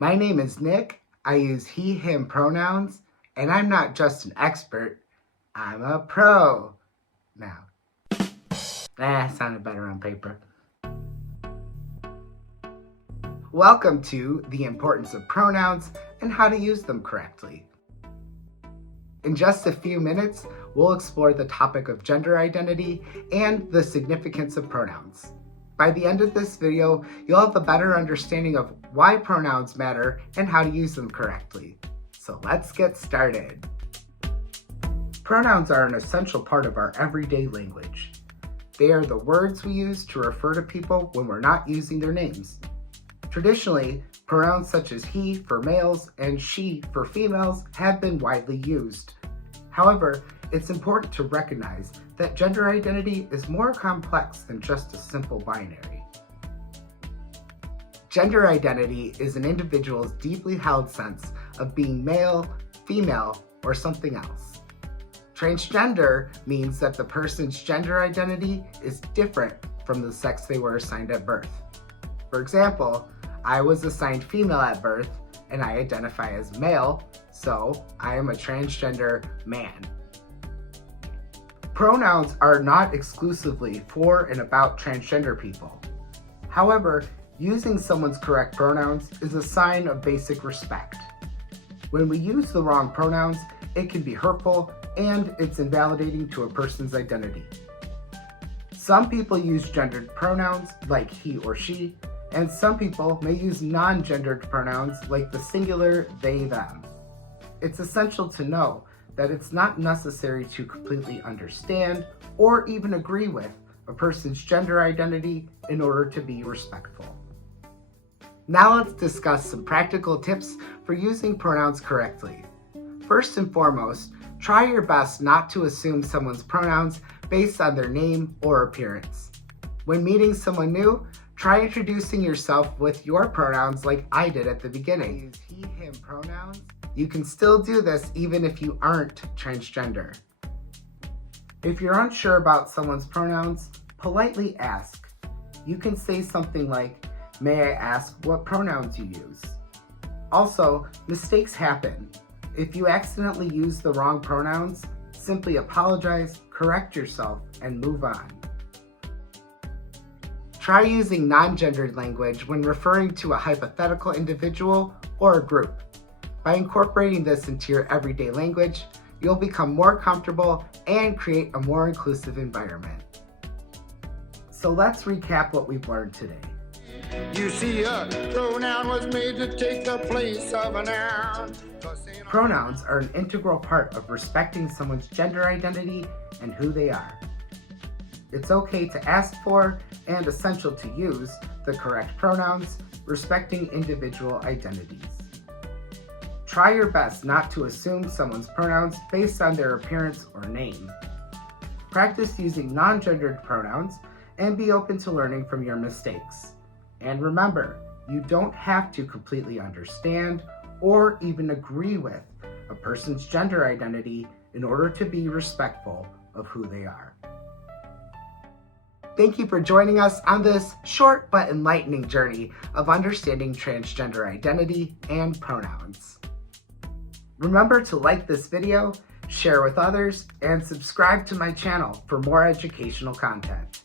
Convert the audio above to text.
My name is Nick. I use he, him pronouns, and I'm not just an expert, I'm a pro. Now, sounded better on paper. Welcome to the importance of pronouns and how to use them correctly. In just a few minutes, we'll explore the topic of gender identity and the significance of pronouns. By the end of this video, you'll have a better understanding of why pronouns matter and how to use them correctly. So let's get started. Pronouns are an essential part of our everyday language. They are the words we use to refer to people when we're not using their names. Traditionally, pronouns such as he for males and she for females have been widely used. However, it's important to recognize that gender identity is more complex than just a simple binary. Gender identity is an individual's deeply held sense of being male, female, or something else. Transgender means that the person's gender identity is different from the sex they were assigned at birth. For example, I was assigned female at birth and I identify as male, so I am a transgender man. Pronouns are not exclusively for and about transgender people. However, using someone's correct pronouns is a sign of basic respect. When we use the wrong pronouns, it can be hurtful and it's invalidating to a person's identity. Some people use gendered pronouns like he or she, and some people may use non-gendered pronouns like the singular they, them. It's essential to know that it's not necessary to completely understand or even agree with a person's gender identity in order to be respectful. Now let's discuss some practical tips for using pronouns correctly. First and foremost, try your best not to assume someone's pronouns based on their name or appearance. When meeting someone new, try introducing yourself with your pronouns like I did at the beginning. Use he, him pronouns. You can still do this even if you aren't transgender. If you're unsure about someone's pronouns, politely ask. You can say something like, "May I ask what pronouns you use?" Also, mistakes happen. If you accidentally use the wrong pronouns, simply apologize, correct yourself, and move on. Try using non-gendered language when referring to a hypothetical individual or a group. By incorporating this into your everyday language, you'll become more comfortable and create a more inclusive environment. So let's recap what we've learned today. You see, a pronoun was made to take the place of a noun. Pronouns are an integral part of respecting someone's gender identity and who they are. It's okay to ask for and essential to use the correct pronouns, respecting individual identities. Try your best not to assume someone's pronouns based on their appearance or name. Practice using non-gendered pronouns and be open to learning from your mistakes. And remember, you don't have to completely understand or even agree with a person's gender identity in order to be respectful of who they are. Thank you for joining us on this short but enlightening journey of understanding transgender identity and pronouns. Remember to like this video, share with others, and subscribe to my channel for more educational content.